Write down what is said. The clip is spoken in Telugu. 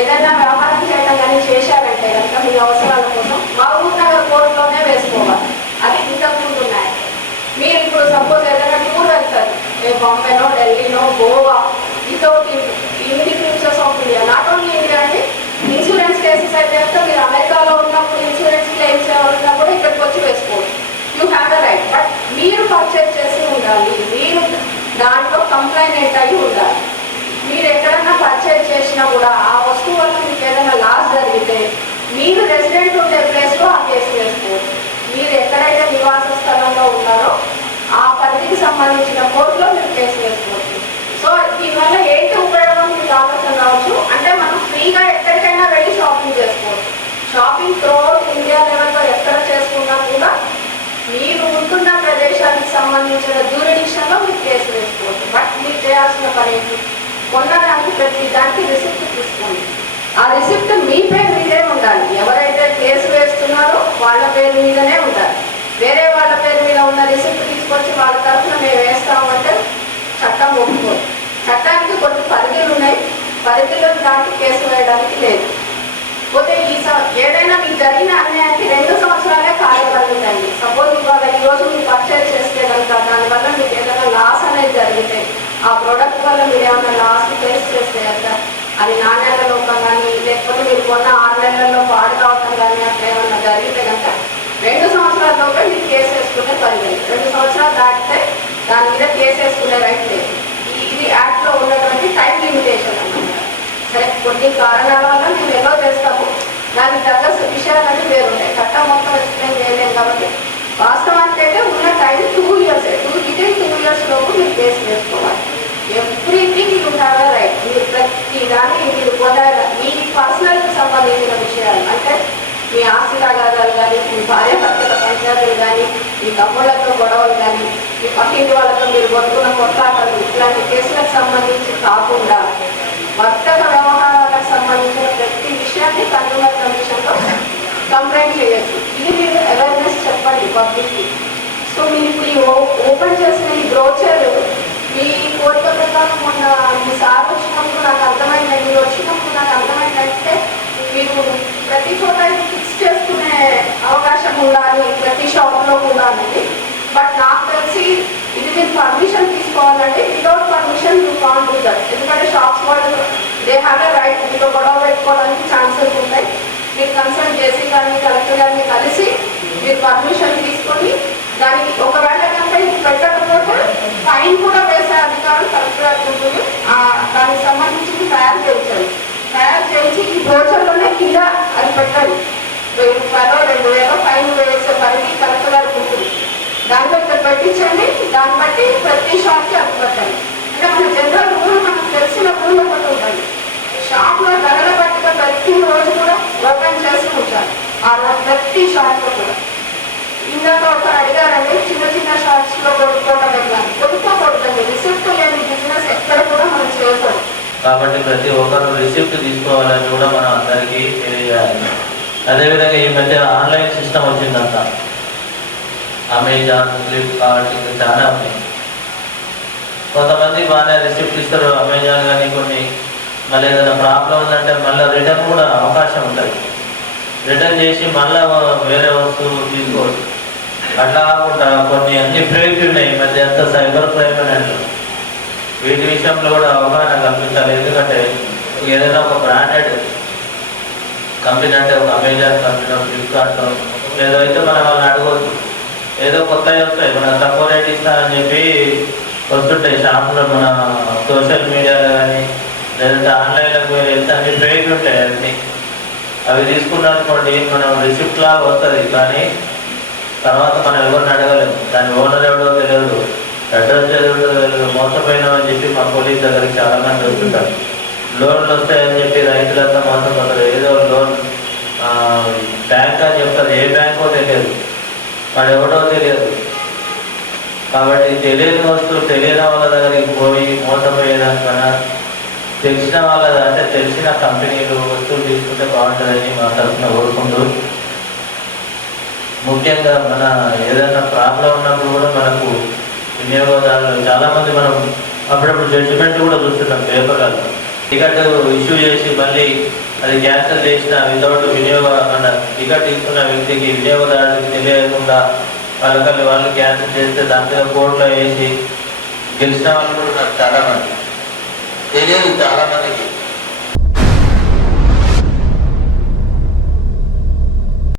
ఏదైనా వ్యాపారం చేయడం కానీ చేశారంటే కనుక మీ అవసరాల కోసం మహబూబ్ నగర్ కోర్టులోనే వేసుకోవాలి. అది ఇంతకుముందు ఉన్నాయి మీరు ఇప్పుడు సపోజ్ ఏదైనా టూర్ వెళ్తారు. ఏ బాంబేనో ఢిల్లీనో గోవా వితౌట్ ఇన్ని futures of India not only India అండి ఇన్సూరెన్స్ కేసెస్ అయితే కనుక మీరు అమెరికాలో ఉన్నప్పుడు ఇన్సూరెన్స్ క్లెయిమ్స్ ఉన్నప్పుడు ఇక్కడికి వచ్చి వేసుకోవచ్చు you have the right but మీరు పర్చేజ్ చేసి ఉండాలి మీరు దాంట్లో కంప్లైంట్ అయి ఉండాలి మీరు ఎక్కడైనా పర్చేజ్ చేసినా కూడా ఆ వస్తువు వల్ల మీకు ఏదైనా లాస్ జరిగితే మీరు రెసిడెంట్ ఉండే ప్లేస్లో ఆ కేసు వేసుకోవచ్చు మీరు ఎక్కడైతే నివాస స్థలంలో ఉన్నారో ఆ పరిధికి సంబంధించిన కోర్టులో మీరు కేసు వేసుకోవచ్చు సో దీనివల్ల ఏంటి ఉపయోగం మీకు ఆలోచన రావచ్చు అంటే మనం ఫ్రీగా ఎక్కడికైనా వెళ్ళి షాపింగ్ చేసుకోవచ్చు షాపింగ్ త్రూఅవుట్ ఇండియా లెవెల్లో ఎక్కడ చేసుకున్నా కూడా మీరు ఉంటున్న ప్రదేశానికి సంబంధించిన జ్యూరిడిక్షన్లో మీరు కేసు వేసుకోవచ్చు. బట్ మీరు చేయాల్సిన పని ఏంటి? కొన్నదానికి ప్రతి దానికి రిసిప్ట్ తీసుకోండి. ఆ రిసిప్ట్ మీ పేరు మీదే ఉండాలి. ఎవరైతే కేసు వేస్తున్నారో వాళ్ళ పేరు మీదనే ఉండాలి. వేరే వాళ్ళ పేరు మీద ఉన్న రిసిప్ట్ తీసుకొచ్చి వాళ్ళ తరఫున మేము వేస్తామంటే చట్టం ఒప్పుకోదు. చట్టానికి కొన్ని పరిధులు ఉన్నాయి. పరిధులను దాటి కేసు వేయడానికి లేదు. పోతే ఈ ఏదైనా మీకు జరిగిన అన్యాయానికి రెండు సంవత్సరాలే కాయబడుతుందండి సపోజ్ ఇవాళ ఈ రోజు మీరు పర్చేజ్ చేస్తే కనుక దానివల్ల మీకు ఏదైనా లాస్ అనేది జరిగితే ఆ ప్రోడక్ట్ వల్ల మీరు ఏమైనా లాస్ ఫేస్ చేస్తే కనుక అది నాణ్యతలో లోపం కానీ లేకపోతే మీరు కొన్న ఆరు నెలల్లో పాడు కావటం కానీ అట్లా ఏమన్నా జరిగితే కనుక రెండు సంవత్సరాల లోపే మీరు కేసు వేసుకునే పరిగణి రెండు సంవత్సరాలు దాటితే దాని మీద కేసు వేసుకునే రైట్ లేదు. ఇది యాక్ట్లో ఉన్నటువంటి టైం లిమిటేషన్ అన్నమాట. సరే కొన్ని కారణాల వల్ల మేము ఎలా చేస్తాము దానికి తగ్గ విషయాలన్నీ వేరుంటాయి. చట్టం మొత్తం ఎక్స్ప్లెయిన్ చేయలేము కాబట్టి వాస్తవానికి అయితే ఉన్న time two years two within two years లోపు మీరు కేసు వేసుకోవాలి everything you have a right మీరు కానీ మీరు పొందాలి మీ పర్సనల్కి సంబంధించిన విషయాలు అంటే మీ ఆస్తి తగాదాలు కానీ మీ భార్య భర్తల పంచాయతీలు కానీ మీ తమ్ముళ్ళతో గొడవలు కానీ మీ పక్కింటి వాళ్ళతో మీరు కొట్టుకున్న కొట్లాటలు ఇట్లాంటి కేసులకు సంబంధించి కాకుండా వర్తక వ్యవహారాలకు సంబంధించిన ప్రతి విషయాన్ని కన్జ్యూమర్ కమిషన్లో కంప్లైంట్ చేయొచ్చు. ఇది మీరు అవేర్నెస్ చెప్పండి పబ్లిక్కి సో మీరు ఇప్పుడు ఈ ఓ- ఓపెన్ చేసిన ఈ బ్రోచర్ మీ కోరిక ప్రకారం మొన్న మీ సార్ వచ్చినప్పుడు నాకు అర్థమైంది మీరు వచ్చినప్పుడు నాకు అర్థమైందంటే మీరు ప్రతి చోట ఫిక్స్ చేసుకునే అవకాశం ఉండాలి ప్రతి షాప్లో కూడా అనేది. బట్ నాకు తెలిసి ఇది మీరు పర్మిషన్ తీసుకోవాలంటే without permission you can do that ఎందుకంటే షాప్స్ వాళ్ళు దే హ్యావ్ ఎ రైట్ మీతో గొడవ పెట్టుకోవడానికి ఛాన్సెస్ ఉంటాయి. మీరు కన్సల్ట్ చేసి కానీ కలెక్టర్ గారిని కలిసి మీరు పర్మిషన్ తీసుకొని దానికి ఒకవేళ కనుక ఇది పెట్టకపోతే ఫైన్ కూడా వేసే అధికారం కలెక్టర్ గారికి ఉంటుంది ఆ, దానికి సంబంధించి తయారు చేయించాలి తయారు చేయించి కింద అది పెట్టాలి. వెయ్యి రూపాయలు రెండు వేలు ఫైన్ వేసే పరిధి కరెక్ట్ వరకు ఉంటుంది. దాంట్లో ఇక్కడ పెట్టించండి దాన్ని బట్టి ప్రతి షాప్కి అది పెట్టాలి. అంటే మన జనరల్ రూల్ మనకు తెలిసిన రూల్ ఒకటి ఉంటుంది. షాప్లో ధరల పట్టిక ప్రతి రోజు కూడా ఓపెన్ చేసి ఉంచాలి ఆ ప్రతి షాప్లో కూడా. ఇందాక ఒక అడిగారండి చిన్న చిన్న షాప్స్లో కొనుక్కోవడం వెళ్ళాలి కొనుక్కోకూడదండి. రిసిప్ట్ లేని బిజినెస్ ఎక్కడ కూడా మనం చేయకూడదు. కాబట్టి ప్రతి ఒక్కరు రిసిప్ట్ తీసుకోవాలని కూడా మనం అందరికీ తెలియజేయాలి. అదేవిధంగా ఈ మధ్య ఆన్లైన్ సిస్టమ్ వచ్చిందంట. అమెజాన్ ఫ్లిప్కార్ట్ ఇంకా చాలా ఉన్నాయి. కొంతమంది బాగానే రిసిప్ట్ ఇస్తారు అమెజాన్ కానీ కొన్ని. మళ్ళీ ఏదైనా ప్రాబ్లం ఉందంటే మళ్ళీ రిటర్న్ కూడా అవకాశం ఉంటుంది. రిటర్న్ చేసి మళ్ళీ వేరే వస్తువు తీసుకోవచ్చు. అట్లా కాకుండా కొన్ని అన్ని ఫేక్ ఉన్నాయి ఈ మధ్య. అంతా సైబర్ క్రైమ్ అని అంటారు. వీటి విషయంలో కూడా అవగాహన కల్పించాలి ఎందుకంటే ఏదైనా ఒక బ్రాండెడ్ కంపెనీ అంటే ఒక అమెజాన్ కంపెనీ ఫ్లిప్కార్ట్ ఏదో అయితే మనం వాళ్ళని అడగవచ్చు ఏదో కొత్తవి వస్తాయి. మనం తక్కువ రేట్ ఇస్తానని చెప్పి వస్తుంటాయి షాపులో మన సోషల్ మీడియాలో కానీ లేదంటే ఆన్లైన్లో పోయి వెళ్తే అన్ని ఫేక్ ఉంటాయి అన్ని. అవి తీసుకున్నటువంటి మనం రిసిప్ట్ లాగా వస్తుంది. కానీ తర్వాత మనం ఎవరిని అడగలేము దాని ఓనర్ ఎవడో తెలియదు. తెలియదు అని చెప్పి మా పోలీస్ దగ్గరికి చాలా మంది వస్తుంటారు లోన్లు వస్తాయని చెప్పి రైతులంతా మోసపోతారు ఏదో లోన్ బ్యాంక్ అని చెప్తారు. ఏ బ్యాంకో తెలియదు. వాడు ఎవడో తెలియదు. కాబట్టి తెలియని వస్తువు తెలియని వాళ్ళ దగ్గరికి పోయి మోసపోయేదానికన్నా తెలిసిన వాళ్ళ అంటే తెలిసిన కంపెనీలు వస్తువులు తీసుకుంటే బాగుంటుందని మా తరఫున కోరుకుంటూ ముఖ్యంగా మన ఏదైనా ప్రాబ్లం ఉన్నప్పుడు కూడా మనకు వినియోగదారులు చాలామంది మనం అప్పుడప్పుడు జడ్జిమెంట్ కూడా చూస్తున్నాం పేపర్లలో. టికెట్ ఇష్యూ చేసి మళ్ళీ అది క్యాన్సిల్ చేసిన వితౌట్ వినియోగ మన టికెట్ తీసుకున్న వ్యక్తికి వినియోగదారుడికి తెలియకుండా వాళ్ళకల్ని వాళ్ళు క్యాన్సిల్ చేస్తే దాని మీద కోర్టులో వేసి గెలిచిన వాళ్ళు కూడా చాలా మంది తెలియదు చాలా మందికి